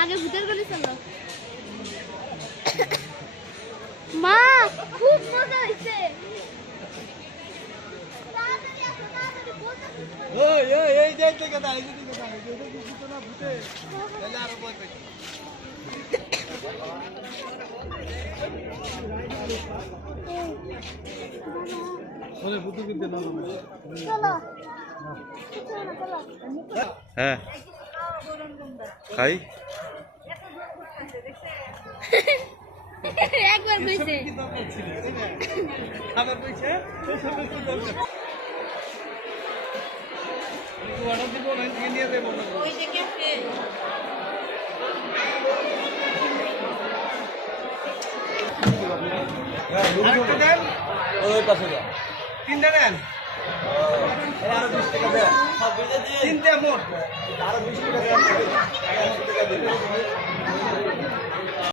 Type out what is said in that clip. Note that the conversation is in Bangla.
আগে ভূতের গলি চলো। মা খুব মজা হইছে। তাড়াতাড়ি আসো, তাড়াতাড়ি বলতেছি। ওই ওই এই দেখতে কথা এই দিকে কথা এই দিকে কিছু না ভূতে তাহলে আরো ভয় পাই। ওরে ভূত কিনতে না চলো চলো চলো। হ্যাঁ খাই একবার কইছে কি দরকার ছিল খাবার কইছে তুই অর্ডার দিব না থেকে নিয়ে দেব না ওই যে ক্যাফে আরেকটা দেন ওই পাশে যা তিনটা দেন আরো 20 টাকা দে তিনটা মোট আরো 20 টাকা দে